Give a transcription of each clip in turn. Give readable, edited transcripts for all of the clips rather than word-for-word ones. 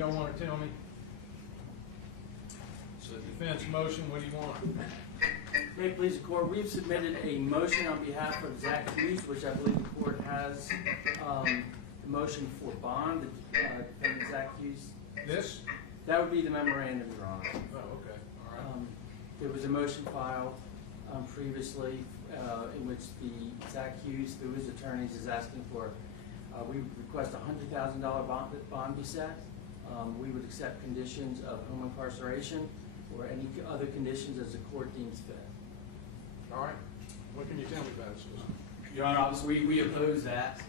y'all want to tell me? So defense motion, what do you want? May it please the court, we've submitted a motion on behalf of Zach Hughes, which I believe the court has the motion for bond, defendant Zach Hughes. This? That would be the memorandum, Your Honor. Oh, okay, all right. There was a motion filed previously in which the Zach Hughes, through his attorneys, is asking for, we request a $100,000 bond be set. We would accept conditions of home incarceration or any other conditions as the court deems fit. All right. What can you tell me about this? Your Honor, obviously, we oppose that.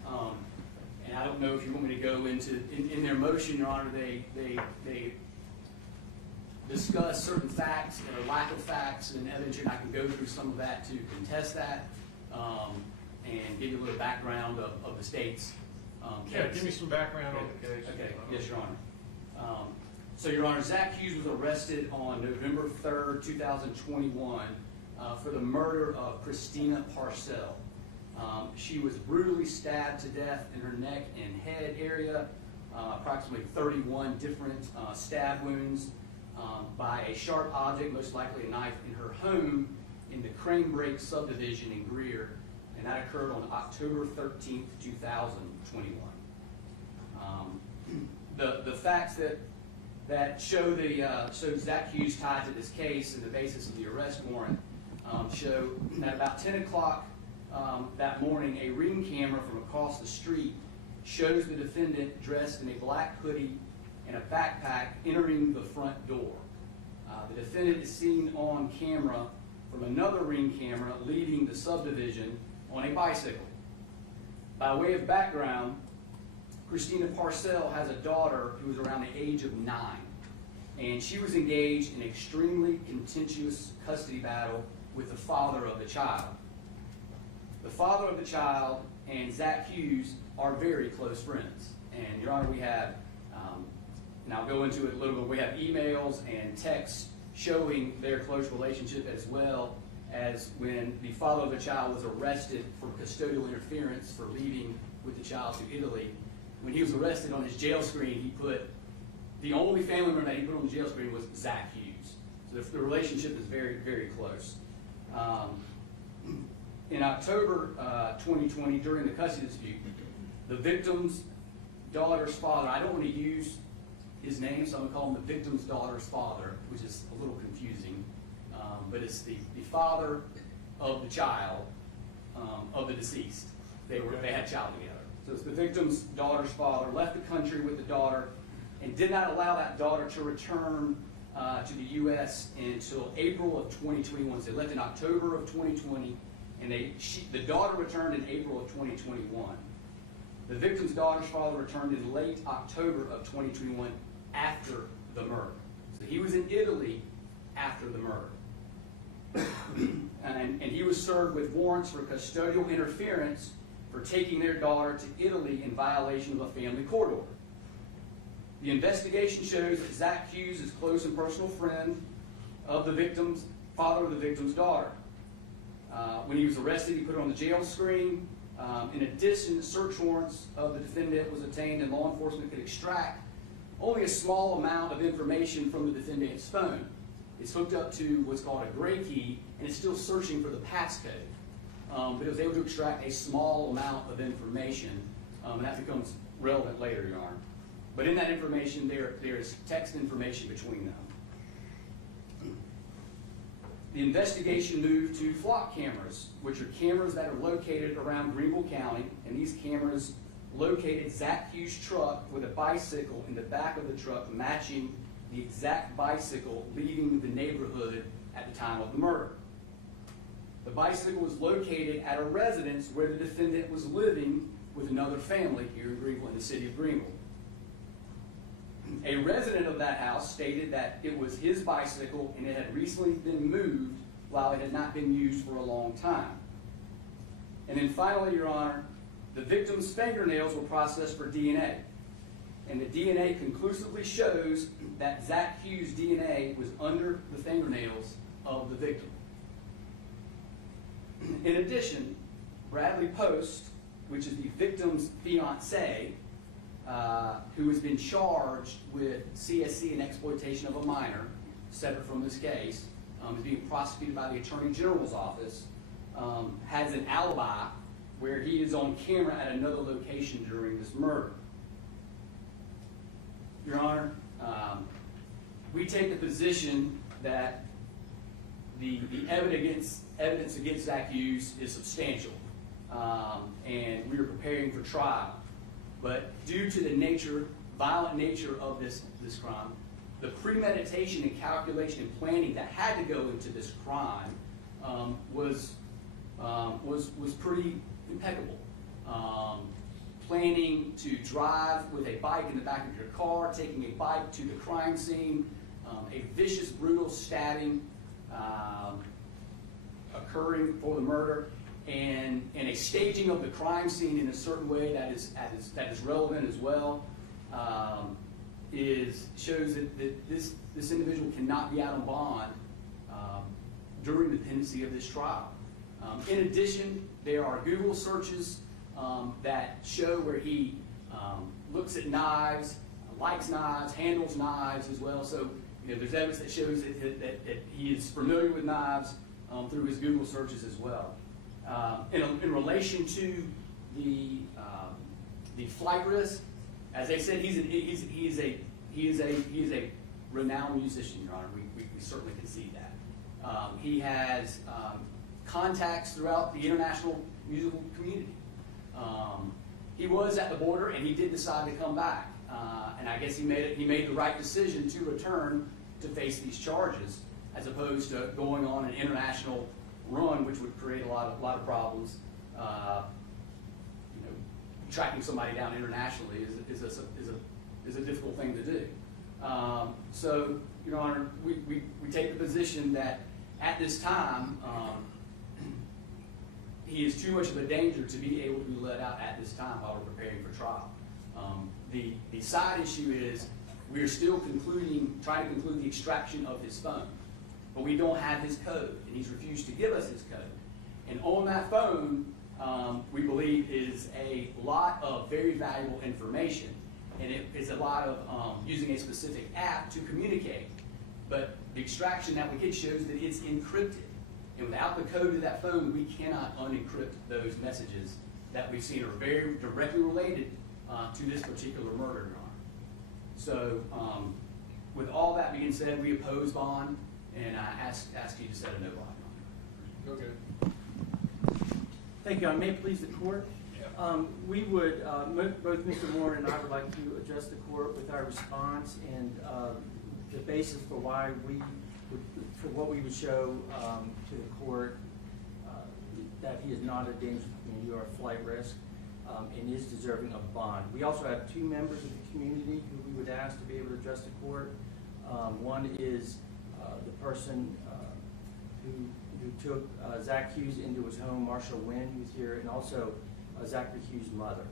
And I don't know if you want me to go into, in their motion, Your Honor, they discuss certain facts or lack of facts and evidence, and I can go through some of that to contest that and give you a little background of the state's case. Yeah, give me some background on the case. Okay, yes, Your Honor. So, Your Honor, Zach Hughes was arrested on November 3rd, 2021 for the murder of Christina Parcell. She was brutally stabbed to death in her neck and head area, approximately 31 different stab wounds by a sharp object, most likely a knife, in her home in the Crane Break subdivision in Greer, and that occurred on October 13th, 2021. The facts that show Zach Hughes tied to this case and the basis of the arrest warrant show that about 10 o'clock that morning, a ring camera from across the street shows the defendant dressed in a black hoodie and a backpack entering the front door. The defendant is seen on camera from another ring camera leaving the subdivision on a bicycle. By way of background, Christina Parcell has a daughter who is around the age of 9, and she was engaged in an extremely contentious custody battle with the father of the child. The father of the child and Zach Hughes are very close friends. And, Your Honor, we have, and I'll go into it a little bit, we have emails and texts showing their close relationship, as well as when the father of the child was arrested for custodial interference for leaving with the child to Italy. When he was arrested, on his jail screen, he put, the only family member that he put on the jail screen was Zach Hughes. So the relationship is very, very close. In October 2020, during the custody dispute, the victim's daughter's father, I don't want to use his name, so I'm going to call him the victim's daughter's father, which is a little confusing, but it's the father of the child of the deceased. They had a child together. So it's the victim's daughter's father left the country with the daughter and did not allow that daughter to return to the U.S. until April of 2021. So they left in October of 2020, and the daughter returned in April of 2021. The victim's daughter's father returned in late October of 2021 after the murder. So he was in Italy after the murder. and he was served with warrants for custodial interference for taking their daughter to Italy in violation of a family court order. The investigation shows that Zach Hughes is a close and personal friend of the victim's father of the victim's daughter. When he was arrested, he put her on the jail screen. In addition, search warrants of the defendant was obtained, and law enforcement could extract only a small amount of information from the defendant's phone. It's hooked up to what's called a gray key, and it's still searching for the passcode. But it was able to extract a small amount of information, and that becomes relevant later, Your Honor. But in that information, there is text information between them. The investigation moved to flock cameras, which are cameras that are located around Greenville County, and these cameras located Zach Hughes' truck with a bicycle in the back of the truck matching the exact bicycle leaving the neighborhood at the time of the murder. The bicycle was located at a residence where the defendant was living with another family here in Greenville, in the city of Greenville. A resident of that house stated that it was his bicycle and it had recently been moved while it had not been used for a long time. And then finally, Your Honor, the victim's fingernails were processed for DNA. And the DNA conclusively shows that Zach Hughes' DNA was under the fingernails of the victim. In addition, Bradley Post, which is the victim's fiancé, who has been charged with CSC and exploitation of a minor, separate from this case, is being prosecuted by the Attorney General's office, has an alibi where he is on camera at another location during this murder. Your Honor, we take the position that the evidence against Zach Hughes is substantial, and we are preparing for trial. But due to the violent nature of this crime, the premeditation and calculation and planning that had to go into this crime was pretty impeccable. Planning to drive with a bike in the back of your car, taking a bike to the crime scene, a vicious, brutal stabbing occurring for the murder, and a staging of the crime scene in a certain way that is relevant as well, shows that this individual cannot be out on bond during the pendency of this trial. In addition, there are Google searches that show where he looks at knives, likes knives, handles knives as well. So there's evidence that shows that he is familiar with knives through his Google searches as well. In relation to the flight risk, as I said, he is a renowned musician, Your Honor. We certainly concede that. He has contacts throughout the international musical community. He was at the border, and he did decide to come back. And I guess he made the right decision to return to face these charges, as opposed to going on an international run, which would create a lot of problems. Tracking somebody down internationally is a difficult thing to do. So, Your Honor, we take the position that at this time, he is too much of a danger to be able to be let out at this time while we're preparing for trial. The side issue is we are still trying to conclude the extraction of his phone, but we don't have his code, and he's refused to give us his code. And on that phone, we believe is a lot of very valuable information, and it is a lot of using a specific app to communicate. But the extraction that we get shows that it's encrypted. And without the code to that phone, we cannot unencrypt those messages that we've seen are very directly related to this particular murder, Your Honor. So, with all that being said, we oppose bond, and I ask you to set a no bond, Your Honor. Okay. Thank you. I may please the court. We would, both Mr. Warren and I would like to address the court with our response and the basis for why for what we would show to the court that he is not a danger to the community or a flight risk and is deserving of bond. We also have two members of the community who we would ask to be able to address the court. One is the person who took Zach Hughes into his home, Marshall Wynn, who's here, and also Zachary Hughes' mother.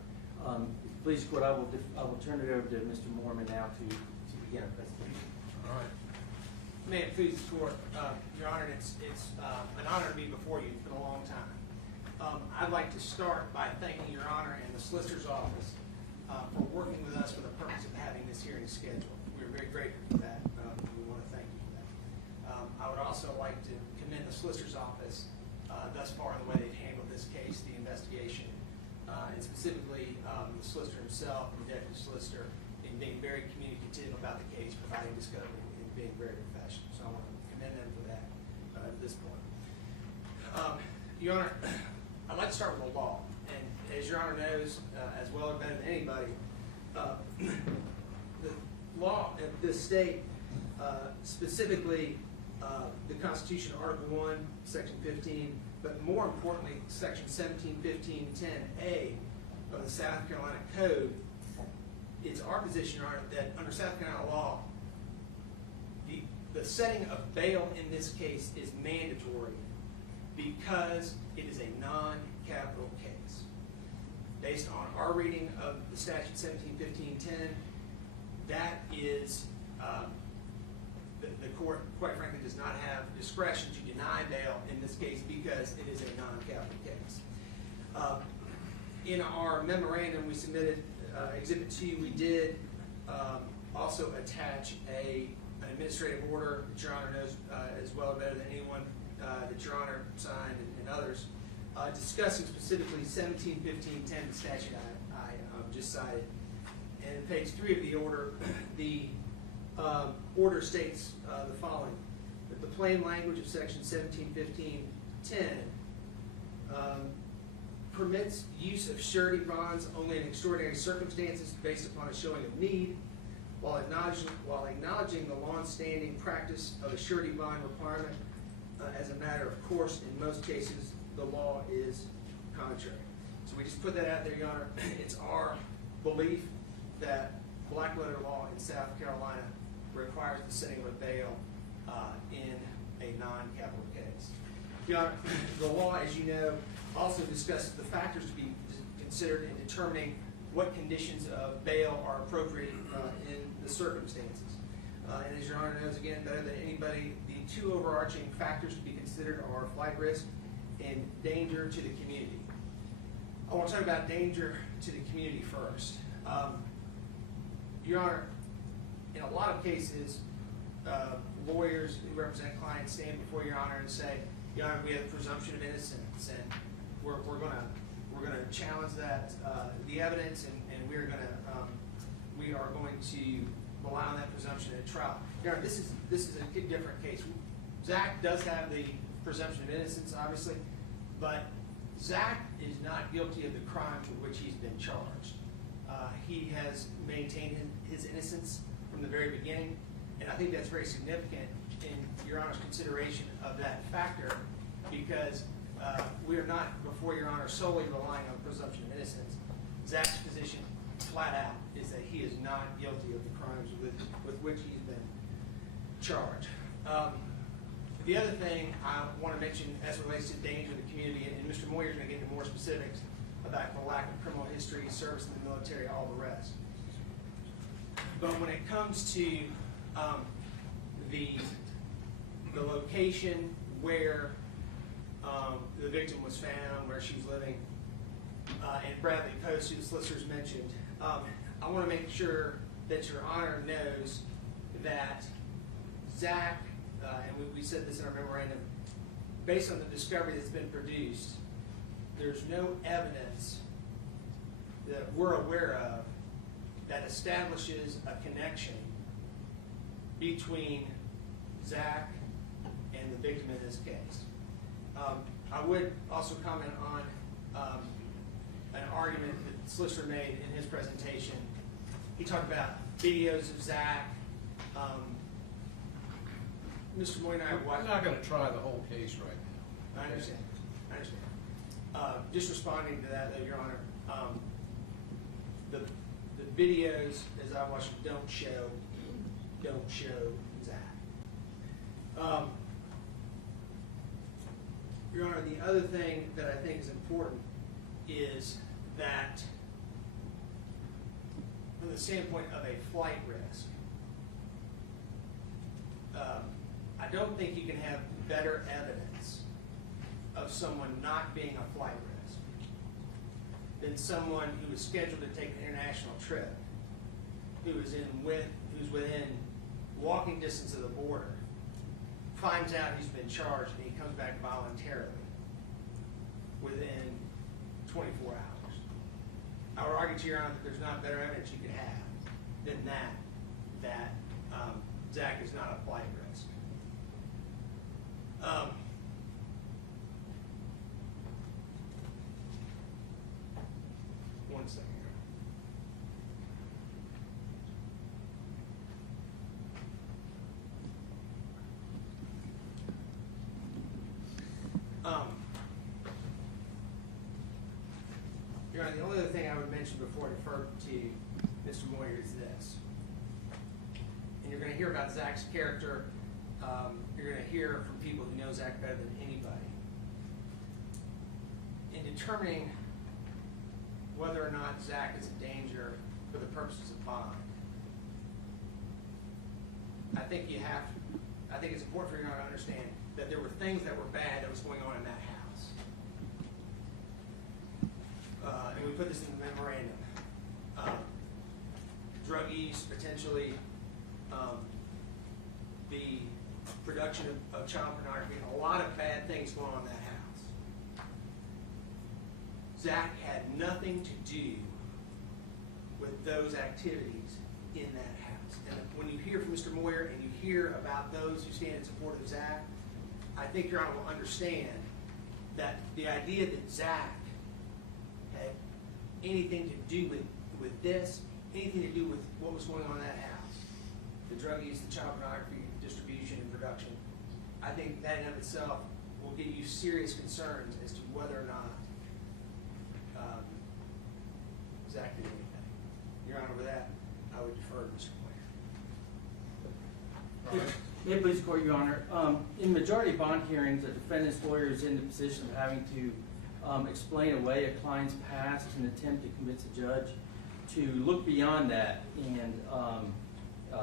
Please, court, I will turn it over to Mr. Mormon now to begin our presentation. All right. May it please the court, Your Honor, it's an honor to be before you. It's been a long time. I'd like to start by thanking Your Honor and the Solicitor's Office for working with us for the purpose of having this hearing scheduled. We're very grateful for that. We want to thank you for that. I would also like to commend the Solicitor's Office thus far in the way they've handled this case, the investigation, and specifically the Solicitor himself and the Deputy Solicitor in being very communicative about the case, providing discovery, and being very professional. So I want to commend them for that at this point. Your Honor, I'd like to start with the law. And as Your Honor knows, as well or better than anybody, the law of this state, specifically the Constitution, Article 1, Section 15, but more importantly, Section 171510A of the South Carolina Code, it's our position, Your Honor, that under South Carolina law, the setting of bail in this case is mandatory because it is a non-capital case. Based on our reading of the statute 171510, that is, the court, quite frankly, does not have discretion to deny bail in this case because it is a non-capital case. In our memorandum we submitted Exhibit 2, we did also attach an administrative order that Your Honor knows as well or better than anyone, that Your Honor signed and others, discussing specifically 171510, the statute I just cited. And in page 3 of the order, the order states the following: that the plain language of section 171510 permits use of surety bonds only in extraordinary circumstances based upon a showing of need, while acknowledging the long-standing practice of a surety bond requirement as a matter of course. In most cases, the law is contrary. So we just put that out there, Your Honor. It's our belief that black letter law in South Carolina requires the setting of a bail in a non-capital case. Your Honor, the law, as you know, also discusses the factors to be considered in determining what conditions of bail are appropriate in the circumstances. And as Your Honor knows, again, better than anybody, the two overarching factors to be considered are flight risk and danger to the community. I want to talk about danger to the community first. Your Honor, in a lot of cases, lawyers who represent clients stand before Your Honor and say, Your Honor, we have a presumption of innocence, and we're going to challenge that the evidence, and we are going to rely on that presumption at trial. Your Honor, this is a different case. Zach does have the presumption of innocence, obviously, but Zach is not guilty of the crime for which he's been charged. He has maintained his innocence from the very beginning, and I think that's very significant in Your Honor's consideration of that factor, because we are not before Your Honor solely relying on presumption of innocence. Zach's position, flat out, is that he is not guilty of the crimes with which he's been charged. The other thing I want to mention as it relates to danger to the community, and Mr. Moyer is going to get into more specifics about the lack of criminal history, service in the military, all the rest. But when it comes to the location where the victim was found, where she was living, and Bradley Post, who the solicitors mentioned, I want to make sure that Your Honor knows that Zach, and we said this in our memorandum, based on the discovery that's been produced, there's no evidence that we're aware of that establishes a connection between Zach and the victim in this case. I would also comment on an argument that the solicitor made in his presentation. He talked about videos of Zach. Mr. Moyer and I I'm not going to try the whole case right now. I understand. Just responding to that, though, Your Honor, the videos, as I watched, don't show Zach. Your Honor, the other thing that I think is important is that, from the standpoint of a flight risk, I don't think you can have better evidence of someone not being a flight risk than someone who is scheduled to take an international trip, who's within walking distance of the border, finds out he's been charged, and he comes back voluntarily within 24 hours. I would argue to Your Honor that there's not better evidence you could have than that Zach is not a flight risk. One second here. Your Honor, the only other thing I would mention before I defer to Mr. Moyer is this. And you're going to hear about Zach's character. You're going to hear from people who know Zach better than anybody. In determining whether or not Zach is a danger for the purposes of bond, I think it's important for you to understand that there were things that were bad that was going on in that house. And we put this in the memorandum. use, potentially the production of child pornography, and a lot of bad things going on in that house. Zach had nothing to do with those activities in that house. And when you hear from Mr. Moyer and you hear about those who stand in support of Zach, I think Your Honor will understand that the idea that Zach had anything to do with this, anything to do with what was going on in that house, the drug use, the child pornography distribution and production, I think that in and of itself will give you serious concerns as to whether or not Zach did anything. Your Honor, with that, I would defer to Mr. Moyer. May it please the Court, Your Honor. In majority of bond hearings, a defendant's lawyer is in the position of having to explain away a client's past in an attempt to convince a judge to look beyond that and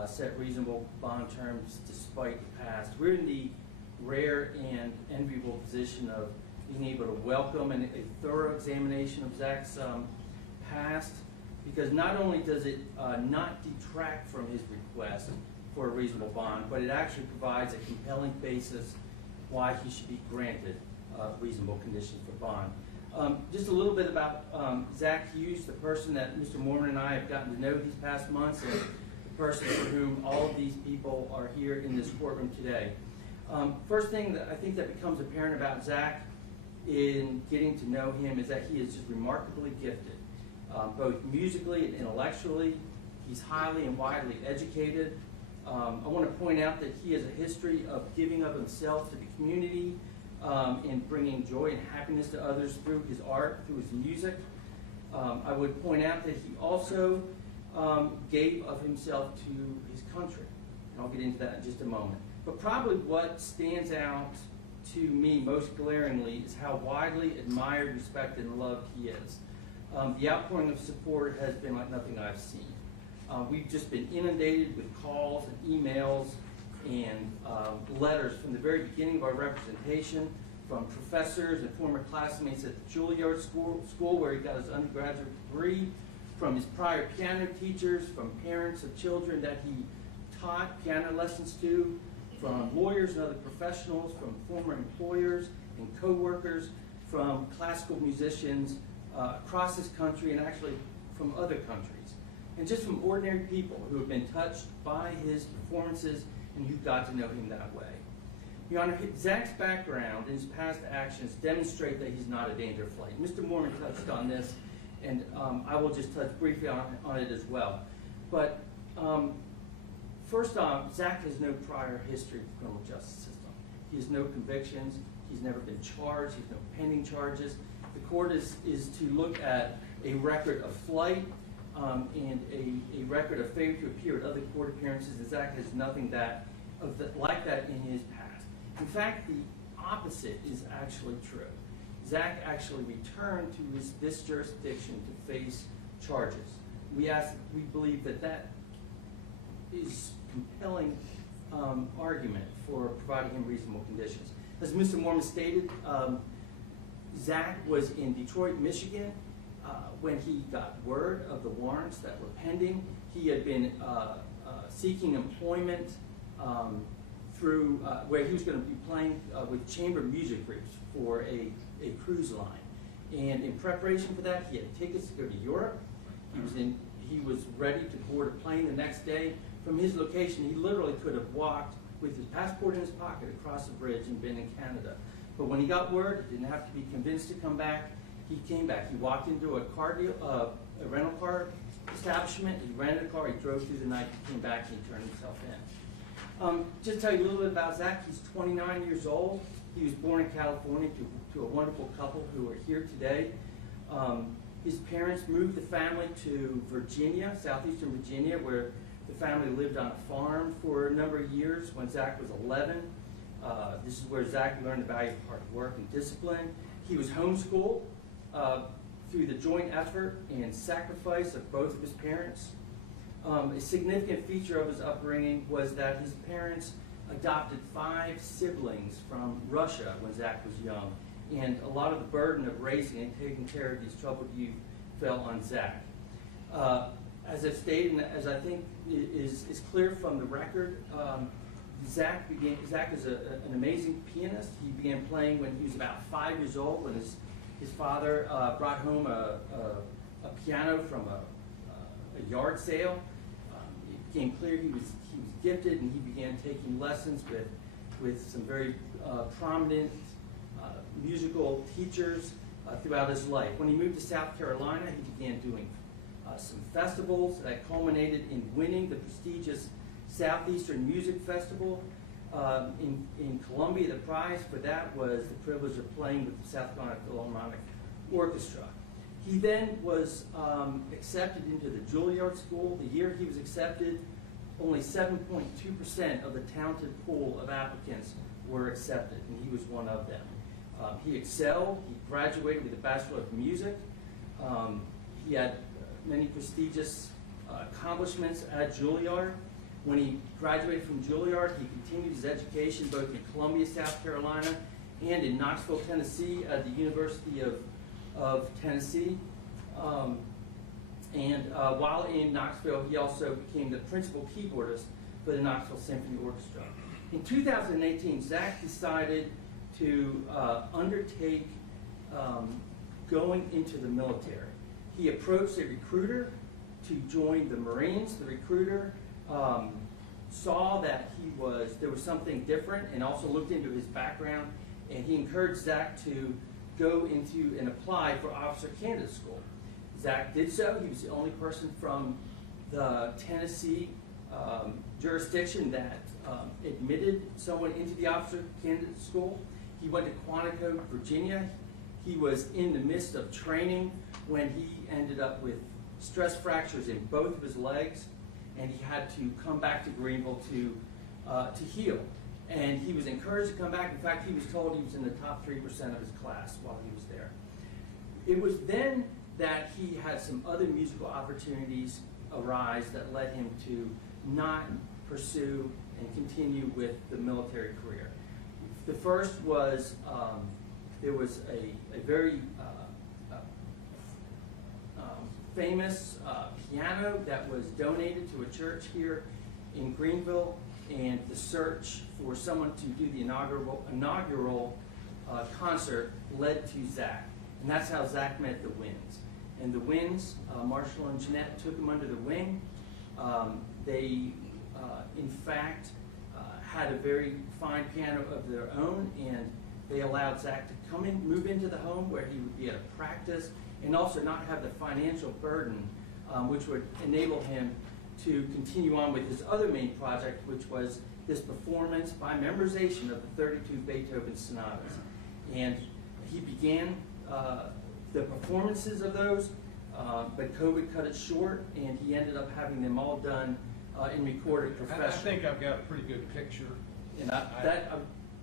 set reasonable bond terms despite the past. We're in the rare and enviable position of being able to welcome a thorough examination of Zach's past, because not only does it not detract from his request for a reasonable bond, but it actually provides a compelling basis why he should be granted reasonable conditions for bond. Just a little bit about Zach Hughes, the person that Mr. Mormon and I have gotten to know these past months, and the person for whom all of these people are here in this courtroom today. First thing that I think that becomes apparent about Zach in getting to know him is that he is just remarkably gifted, both musically and intellectually. He's highly and widely educated. I want to point out that he has a history of giving of himself to the community and bringing joy and happiness to others through his art, through his music. I would point out that he also gave of himself to his country. And I'll get into that in just a moment. But probably what stands out to me most glaringly is how widely admired, respected, and loved he is. The outpouring of support has been like nothing I've seen. We've just been inundated with calls and emails and letters from the very beginning of our representation, from professors and former classmates at the Juilliard School where he got his undergraduate degree, from his prior piano teachers, from parents of children that he taught piano lessons to, from lawyers and other professionals, from former employers and co-workers, from classical musicians across this country and actually from other countries. And just from ordinary people who have been touched by his performances and who got to know him that way. Your Honor, Zach's background and his past actions demonstrate that he's not a danger of flight. Mr. Mormon touched on this, and I will just touch briefly on it as well. But first off, Zach has no prior history of the criminal justice system. He has no convictions. He's never been charged. He has no pending charges. The court is to look at a record of flight and a record of failure to appear at other court appearances, and Zach has nothing like that in his past. In fact, the opposite is actually true. Zach actually returned to this jurisdiction to face charges. We believe that is compelling argument for providing him reasonable conditions. As Mr. Mormon stated, Zach was in Detroit, Michigan, when he got word of the warrants that were pending. He had been seeking employment through where he was going to be playing with chamber music groups for a cruise line. And in preparation for that, he had tickets to go to Europe. He was ready to board a plane the next day. From his location, he literally could have walked with his passport in his pocket across the bridge and been in Canada. But when he got word, he didn't have to be convinced to come back. He came back. He walked into a rental car establishment. He rented a car. He drove through the night. He came back and he turned himself in. Just to tell you a little bit about Zach, he's 29 years old. He was born in California to a wonderful couple who are here today. His parents moved the family to Virginia, southeastern Virginia, where the family lived on a farm for a number of years when Zach was 11. This is where Zach learned the value of hard work and discipline. He was homeschooled through the joint effort and sacrifice of both of his parents. A significant feature of his upbringing was that his parents adopted 5 siblings from Russia when Zach was young, and a lot of the burden of raising and taking care of these troubled youth fell on Zach. as I've stated, and as I think is clear from the record, Zach is an amazing pianist. He began playing when he was about 5 years old, when his father brought home a piano from a yard sale. It became clear he was gifted, and he began taking lessons with some very prominent musical teachers throughout his life. When he moved to South Carolina, he began doing some festivals that culminated in winning the prestigious Southeastern Music Festival. In Columbia, the prize for that was the privilege of playing with the South Carolina Philharmonic Orchestra. He then was accepted into the Juilliard School. The year he was accepted, only 7.2% of the talented pool of applicants were accepted, and he was one of them. He excelled. He graduated with a Bachelor of Music. He had many prestigious accomplishments at Juilliard. When he graduated from Juilliard, he continued his education both in Columbia, South Carolina, and in Knoxville, Tennessee, at the University of Tennessee. While in Knoxville, he also became the principal keyboardist for the Knoxville Symphony Orchestra. In 2018, Zach decided to undertake going into the military. He approached a recruiter to join the Marines. The recruiter saw that there was something different, and also looked into his background, and he encouraged Zach to go into and apply for Officer Candidate School. Zach did so. He was the only person from the Tennessee jurisdiction that admitted someone into the Officer Candidate School. He went to Quantico, Virginia. He was in the midst of training when he ended up with stress fractures in both of his legs, and he had to come back to Greenville to heal. And he was encouraged to come back. In fact, he was told he was in the top 3% of his class while he was there. It was then that he had some other musical opportunities arise that led him to not pursue and continue with the military career. The first was there was a very famous piano that was donated to a church here in Greenville, and the search for someone to do the inaugural concert led to Zach. And that's how Zach met the Winds. And the Winds, Marshall and Jeanette, took him under the wing. They, in fact, had a very fine piano of their own, and they allowed Zach to come in, move into the home where he would be able to practice, and also not have the financial burden, which would enable him to continue on with his other main project, which was this performance by memorization of the 32 Beethoven sonatas. And he began the performances of those, but COVID cut it short, and he ended up having them all done and recorded professionally. I think I've got a pretty good picture. And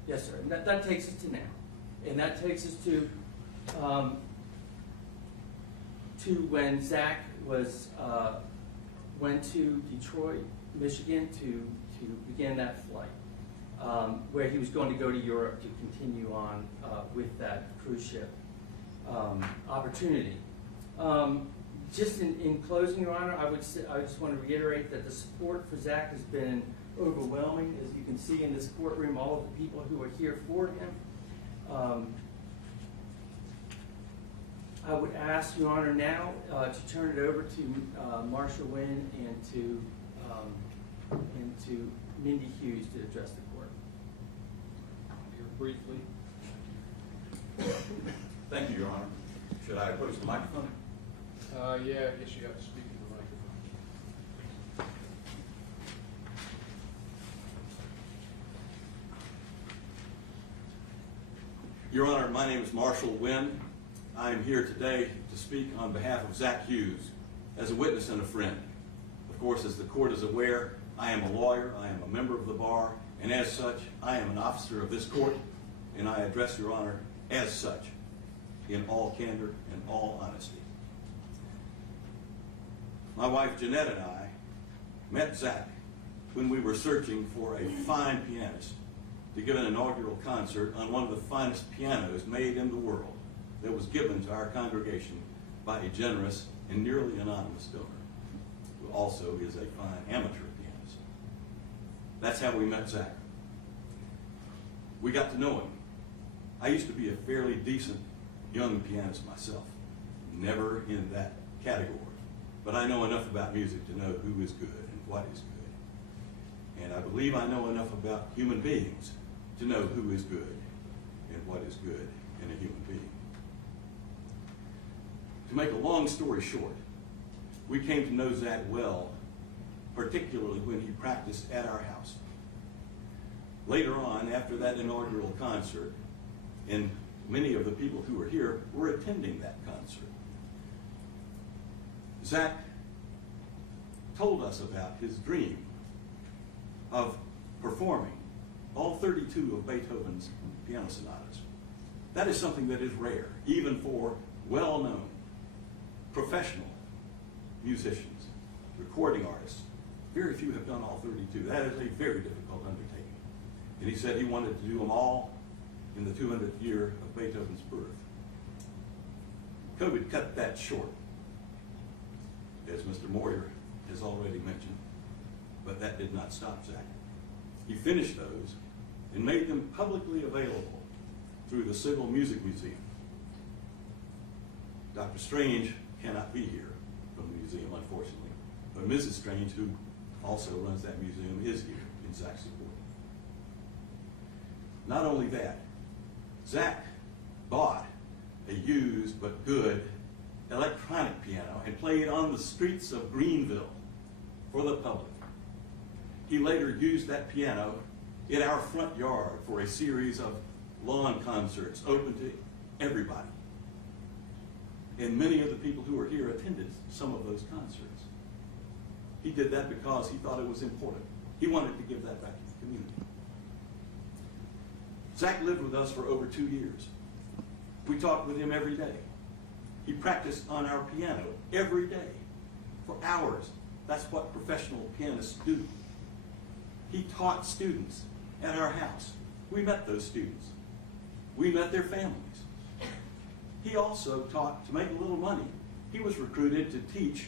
yes, sir. And that takes us to now, and that takes us to when Zach went to Detroit, Michigan, to begin that flight, where he was going to go to Europe to continue on with that cruise ship opportunity. Just in closing, Your Honor, I just want to reiterate that the support for Zach has been overwhelming. As you can see in this courtroom, all of the people who are here for him. I would ask, Your Honor, now to turn it over to Marshall Wynn and to Mindy Hughes to address the court. Here briefly. Thank you, Your Honor. Should I approach the microphone? Yeah, I guess you have to speak to the microphone. Your Honor, my name is Marshall Wynn. I am here today to speak on behalf of Zach Hughes as a witness and a friend. Of course, as the court is aware, I am a lawyer, I am a member of the bar, and as such, I am an officer of this court, and I address Your Honor as such, in all candor and all honesty. My wife Jeanette and I met Zach when we were searching for a fine pianist to give an inaugural concert on one of the finest pianos made in the world that was given to our congregation by a generous and nearly anonymous donor. who also is a fine amateur pianist. That's how we met Zach. We got to know him. I used to be a fairly decent young pianist myself, never in that category. But I know enough about music to know who is good and what is good. And I believe I know enough about human beings to know who is good and what is good in a human being. To make a long story short, we came to know Zach well, particularly when he practiced at our house. Later on, after that inaugural concert, and many of the people who were here were attending that concert, Zach told us about his dream of performing all 32 of Beethoven's piano sonatas. That is something that is rare, even for well-known, professional musicians, recording artists. Very few have done all 32. That is a very difficult undertaking. And he said he wanted to do them all in the 200th year of Beethoven's birth. COVID cut that short, as Mr. Moyer has already mentioned, but that did not stop Zach. He finished those and made them publicly available through the Civil Music Museum. Dr. Strange cannot be here from the museum, unfortunately, but Mrs. Strange, who also runs that museum, is here in Zach's support. Not only that, Zach bought a used but good electronic piano and played on the streets of Greenville for the public. He later used that piano in our front yard for a series of lawn concerts open to everybody. And many of the people who were here attended some of those concerts. He did that because he thought it was important. He wanted to give that back to the community. Zach lived with us for over 2 years. We talked with him every day. He practiced on our piano every day for hours. That's what professional pianists do. He taught students at our house. We met those students. We met their families. He also taught to make a little money. He was recruited to teach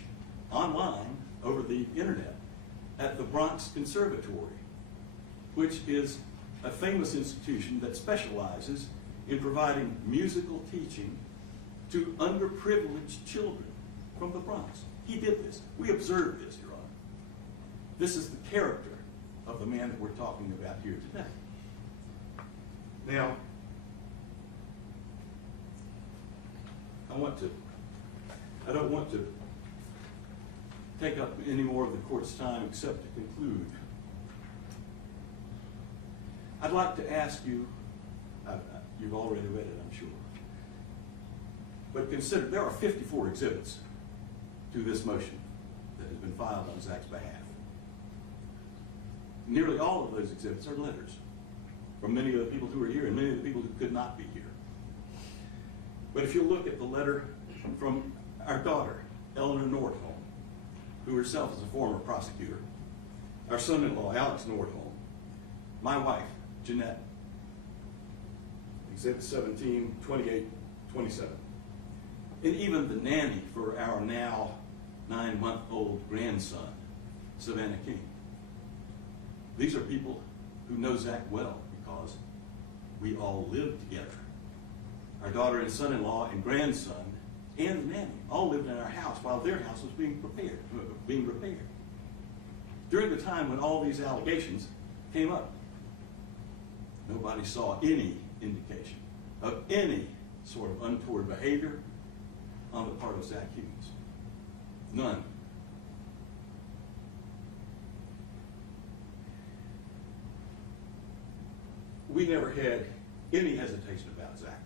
online over the internet at the Bronx Conservatory, which is a famous institution that specializes in providing musical teaching to underprivileged children from the Bronx. He did this. We observed this, Your Honor. This is the character of the man that we're talking about here today. Now, I don't want to take up any more of the court's time except to conclude. I'd like to ask you, you've already read it, I'm sure, but consider there are 54 exhibits to this motion that has been filed on Zach's behalf. Nearly all of those exhibits are letters from many of the people who are here and many of the people who could not be here. But if you look at the letter from our daughter, Eleanor Nordholm, who herself is a former prosecutor, our son-in-law, Alex Nordholm, my wife, Jeanette, Exhibit 17, 28, 27, and even the nanny for our now 9-month-old grandson, Savannah King. These are people who know Zach well because we all lived together. Our daughter and son-in-law and grandson and the nanny all lived in our house while their house was being repaired. During the time when all these allegations came up, nobody saw any indication of any sort of untoward behavior on the part of Zach Hughes. None. We never had any hesitation about Zach.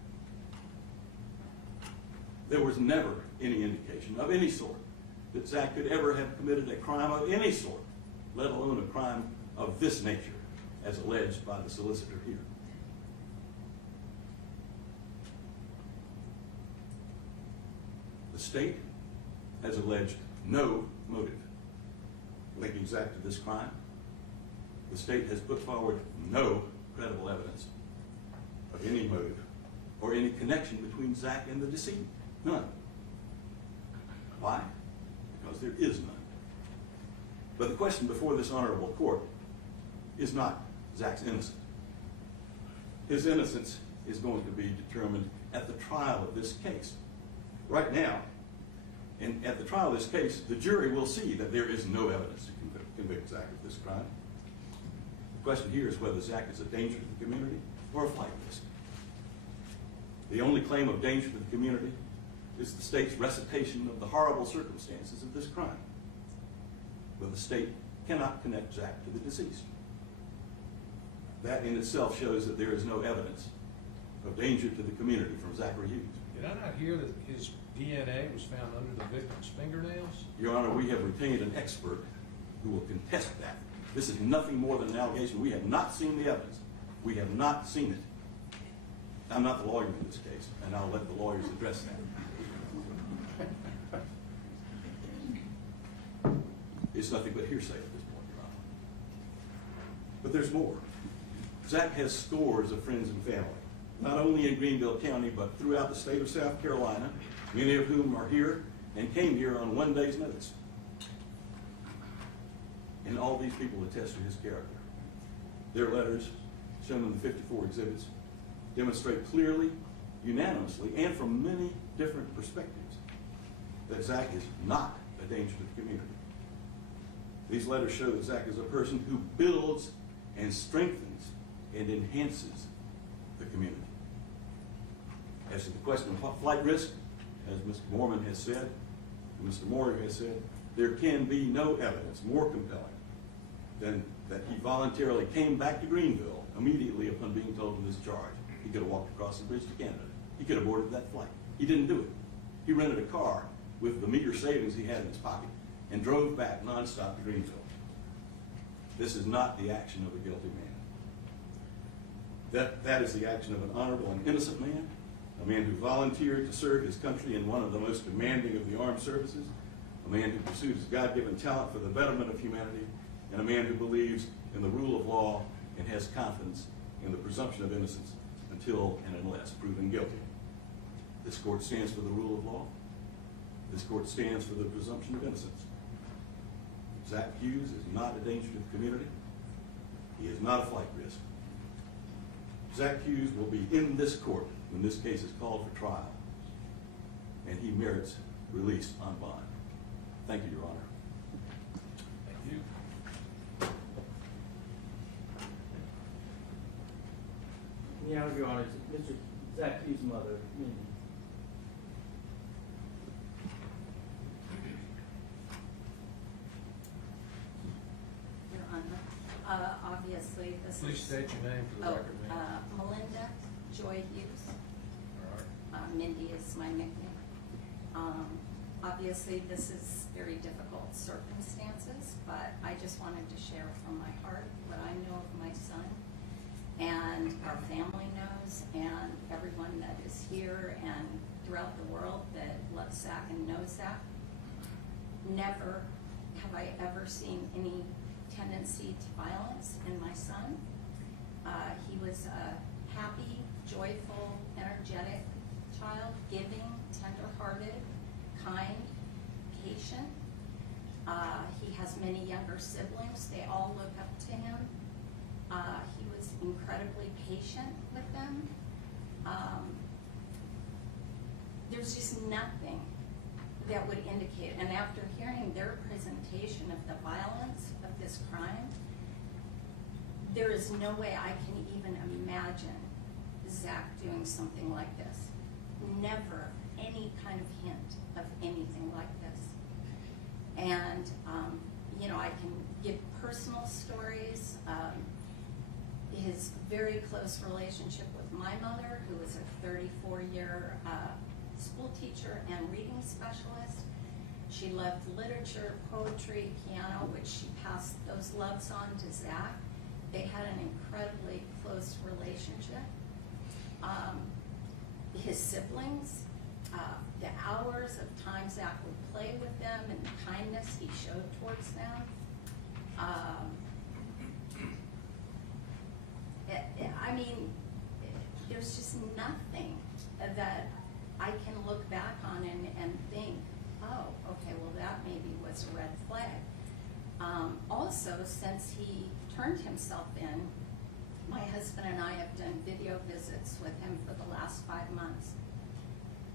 There was never any indication of any sort that Zach could ever have committed a crime of any sort, let alone a crime of this nature, as alleged by the solicitor here. The state has alleged no motive linking Zach to this crime. The state has put forward no credible evidence of any motive or any connection between Zach and the decedent. None. Why? Because there is none. But the question before this honorable court is not Zach's innocence. His innocence is going to be determined at the trial of this case. Right now, and at the trial of this case, the jury will see that there is no evidence to convict Zach of this crime. The question here is whether Zach is a danger to the community or a flight risk. The only claim of danger to the community is the state's recitation of the horrible circumstances of this crime. But the state cannot connect Zach to the deceased. That in itself shows that there is no evidence of danger to the community from Zachary Hughes. Did I not hear that his DNA was found under the victim's fingernails? Your Honor, we have retained an expert who will contest that. This is nothing more than an allegation. We have not seen the evidence. We have not seen it. I'm not the lawyer in this case, and I'll let the lawyers address that. It's nothing but hearsay at this point, Your Honor. But there's more. Zach has scores of friends and family, not only in Greenville County, but throughout the state of South Carolina, many of whom are here and came here on one day's notice. And all these people attest to his character. Their letters, shown in the 54 exhibits, demonstrate clearly, unanimously, and from many different perspectives, that Zach is not a danger to the community. These letters show that Zach is a person who builds and strengthens and enhances the community. As to the question of flight risk, as Mr. Mormon has said, and Mr. Moore has said, there can be no evidence more compelling than that he voluntarily came back to Greenville immediately upon being told of this charge. He could have walked across the bridge to Canada. He could have boarded that flight. He didn't do it. He rented a car with the meager savings he had in his pocket and drove back nonstop to Greenville. This is not the action of a guilty man. That is the action of an honorable and innocent man, a man who volunteered to serve his country in one of the most demanding of the armed services, a man who pursued his God-given talent for the betterment of humanity, and a man who believes in the rule of law and has confidence in the presumption of innocence until and unless proven guilty. This court stands for the rule of law. This court stands for the presumption of innocence. Zach Hughes is not a danger to the community. He is not a flight risk. Zach Hughes will be in this court when this case is called for trial, and he merits release on bond. Thank you, Your Honor. Thank you. Yeah, Your Honor, Mr. Zach Hughes' mother, Mindy. Your Honor, obviously, this is. Please state your name for the record, ma'am. Melinda Joy Hughes. All right. Mindy is my nickname. Obviously, this is very difficult circumstances, but I just wanted to share from my heart what I know of my son, and our family knows, and everyone that is here and throughout the world that loves Zach and knows Zach. Never have I ever seen any tendency to violence in my son. He was a happy, joyful, energetic child, giving, tender-hearted, kind, patient. He has many younger siblings. They all look up to him. He was incredibly patient with them. There's just nothing that would indicate, and after hearing their presentation of the violence of this crime, there is no way I can even imagine Zach doing something like this. Never any kind of hint of anything like this. And, I can give personal stories. His very close relationship with my mother, who was a 34-year school teacher and reading specialist. She loved literature, poetry, piano, which she passed those loves on to Zach. They had an incredibly close relationship. His siblings, the hours of time Zach would play with them and the kindness he showed towards them. There's just nothing that I can look back on and think, oh, okay, well that maybe was a red flag. Also, since he turned himself in, my husband and I have done video visits with him for the last 5 months.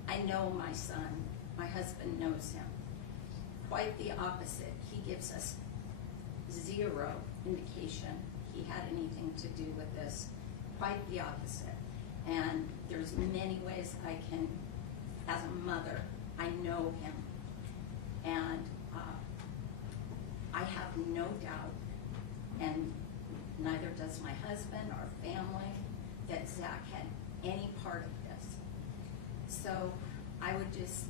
I know my son. My husband knows him. Quite the opposite. He gives us zero indication he had anything to do with this. Quite the opposite. And there's many ways I can, as a mother, I know him. And I have no doubt, and neither does my husband or family, that Zach had any part of this. So I would just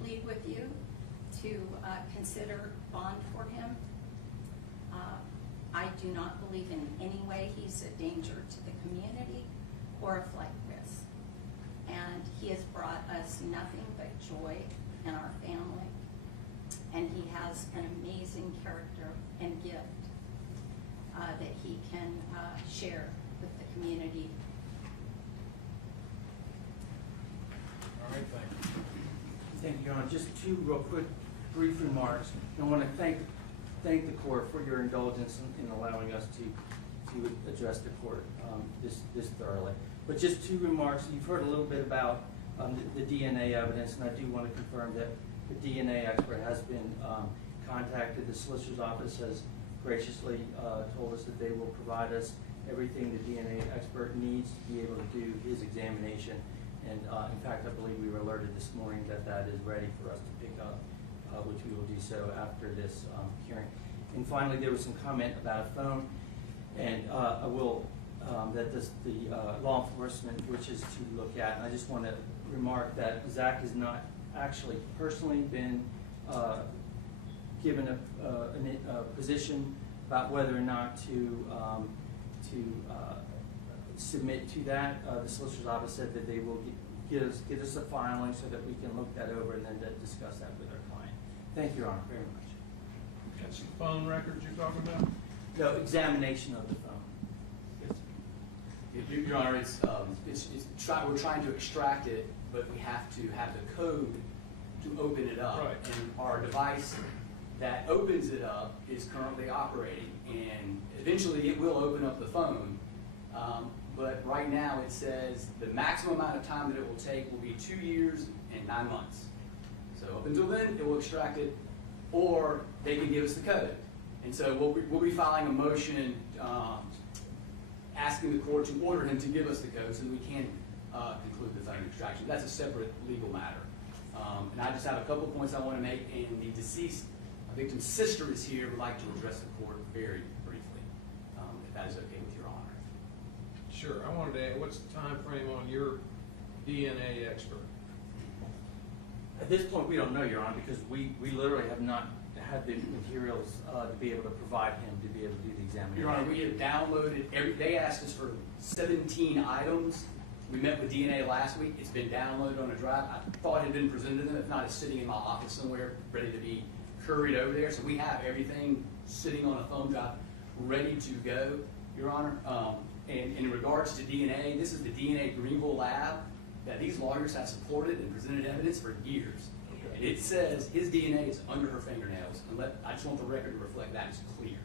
plead with you to consider bond for him. I do not believe in any way he's a danger to the community or a flight risk. And he has brought us nothing but joy in our family. And he has an amazing character and gift that he can share with the community. All right, thank you. Thank you, Your Honor. Just two real quick, brief remarks. I want to thank the court for your indulgence in allowing us to address the court this thoroughly. But just two remarks. You've heard a little bit about the DNA evidence, and I do want to confirm that the DNA expert has been contacted. The solicitor's office has graciously told us that they will provide us everything the DNA expert needs to be able to do his examination. And in fact, I believe we were alerted this morning that that is ready for us to pick up, which we will do so after this hearing. And finally, there was some comment about a phone, and I will, that the law enforcement wishes to look at. And I just want to remark that Zach has not actually personally been given a position about whether or not to submit to that. The solicitor's office said that they will get us a filing so that we can look that over and then discuss that with our client. Thank you, Your Honor, very much. Got some phone records you're talking about? No, examination of the phone. Your Honor, we're trying to extract it, but we have to have the code to open it up. Right. And our device that opens it up is currently operating, and eventually it will open up the phone. But right now it says the maximum amount of time that it will take will be 2 years and 9 months. So up until then, it will extract it, or they can give us the code. And so we'll be filing a motion asking the court to order him to give us the code so that we can conclude the phone extraction. That's a separate legal matter. And I just have a couple points I want to make, and the deceased victim's sister is here, would like to address the court very briefly, if that is okay with Your Honor. Sure. I wanted to add, what's the time frame on your DNA expert? At this point, we don't know, Your Honor, because we literally have not had the materials to be able to provide him to be able to do the examination. Your Honor, we have downloaded they asked us for 17 items. We met with DNA last week. It's been downloaded on a drive. I thought it had been presented to them. If not, it's sitting in my office somewhere, ready to be couried over there. So we have everything sitting on a thumb drive, ready to go, Your Honor. And in regards to DNA, this is the DNA Greenville lab that these lawyers have supported and presented evidence for years. Okay. And it says his DNA is under her fingernails. And I just want the record to reflect that is clear.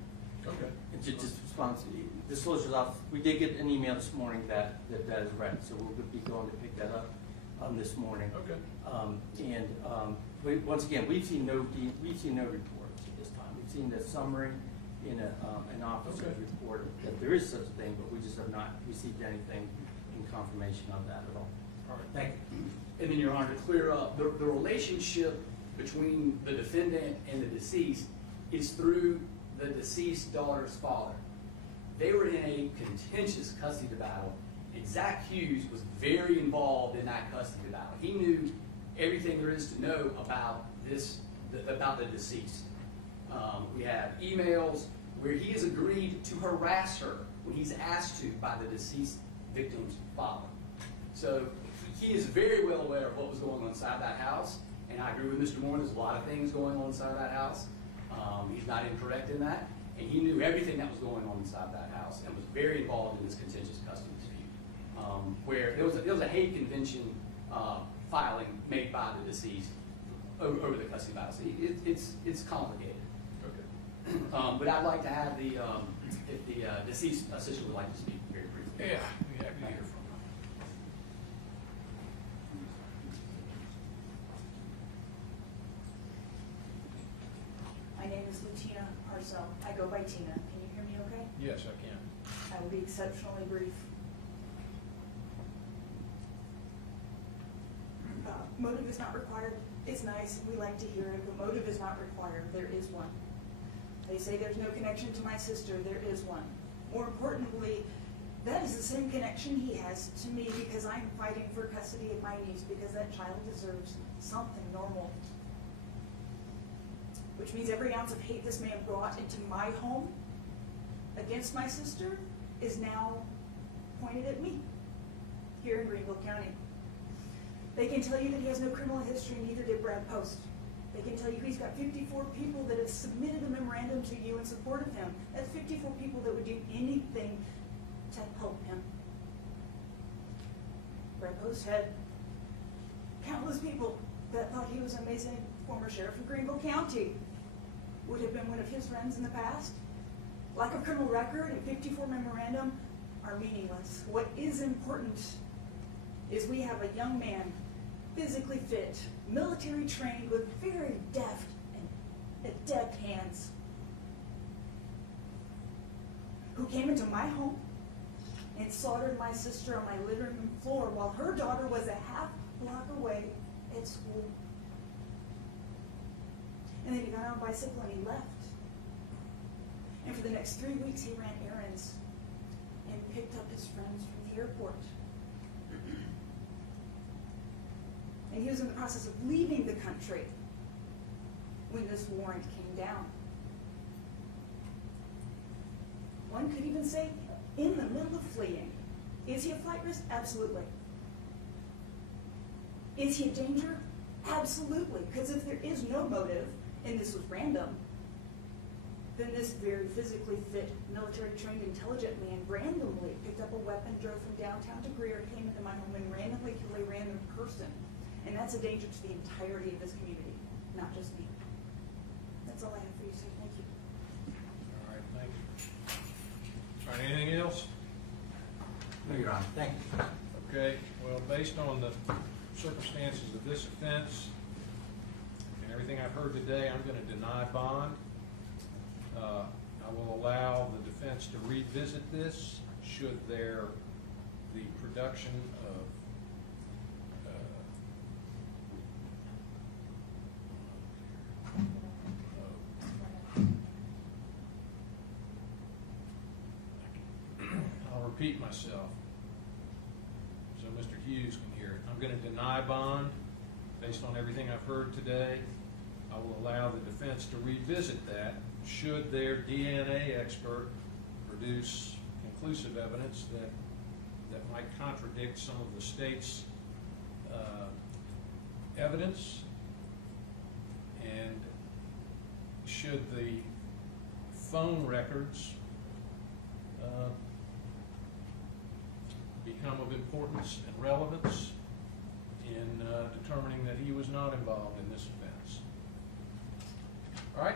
Okay. And to just respond to the solicitor's office, we did get an email this morning that is ready, so we'll be going to pick that up this morning. Okay. Once again, we've seen no reports at this time. We've seen the summary in an officer's Okay. report that there is such a thing, but we just have not received anything in confirmation of that at all. All right. Thank you. And then, Your Honor, to clear up, the relationship between the defendant and the deceased is through the deceased daughter's father. They were in a contentious custody battle, and Zach Hughes was very involved in that custody battle. He knew everything there is to know about the deceased. We have emails where he has agreed to harass her when he's asked to by the deceased victim's father. So he is very well aware of what was going on inside that house, and I agree with Mr. Moore, there's a lot of things going on inside that house. He's not incorrect in that, and he knew everything that was going on inside that house and was very involved in this contentious custody dispute, where there was a hate convention filing made by the deceased over the custody battle. So it's complicated. But I'd like to have if the deceased assistant would like to speak very briefly. Yeah, we have you here from. My name is Lutina Arcel. I go by Tina. Can you hear me okay? Yes, I can. I will be exceptionally brief. Motive is not required. It's nice. We like to hear it, but motive is not required. There is one. They say there's no connection to my sister. There is one. More importantly, that is the same connection he has to me because I'm fighting for custody of my niece because that child deserves something normal. Which means every ounce of hate this man brought into my home against my sister is now pointed at me here in Greenville County. They can tell you that he has no criminal history, neither did Brad Post. They can tell you he's got 54 people that have submitted a memorandum to you in support of him. That's 54 people that would do anything to help him. Brad Post had countless people that thought he was an amazing former sheriff of Greenville County. Would have been one of his friends in the past. Lack of criminal record and 54 memorandum are meaningless. What is important is we have a young man, physically fit, military trained, with very deft and adept hands, who came into my home and slaughtered my sister on my living room floor while her daughter was a half block away at school. And then he got on a bicycle and he left. And for the next 3 weeks, he ran errands and picked up his friends from the airport. And he was in the process of leaving the country when this warrant came down. One could even say, in the middle of fleeing. Is he a flight risk? Absolutely. Is he a danger? Absolutely. Because if there is no motive, and this was random, then this very physically fit, military-trained, intelligent man randomly picked up a weapon, drove from downtown to Greer, came into my home, and randomly killed a random person. And that's a danger to the entirety of this community, not just me. That's all I have for you, sir. Thank you. All right, thank you. All right, anything else? No, Your Honor. Thank you. Okay, well, based on the circumstances of this offense and everything I've heard today, I'm going to deny bond. I will allow the defense to revisit this should the production of I'll repeat myself so Mr. Hughes can hear it. I'm going to deny bond based on everything I've heard today. I will allow the defense to revisit that should their DNA expert produce conclusive evidence that might contradict some of the state's evidence, and should the phone records become of importance and relevance in determining that he was not involved in this offense. All right?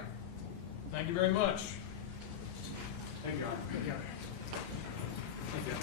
Thank you very much. Thank you, Your Honor. Thank you.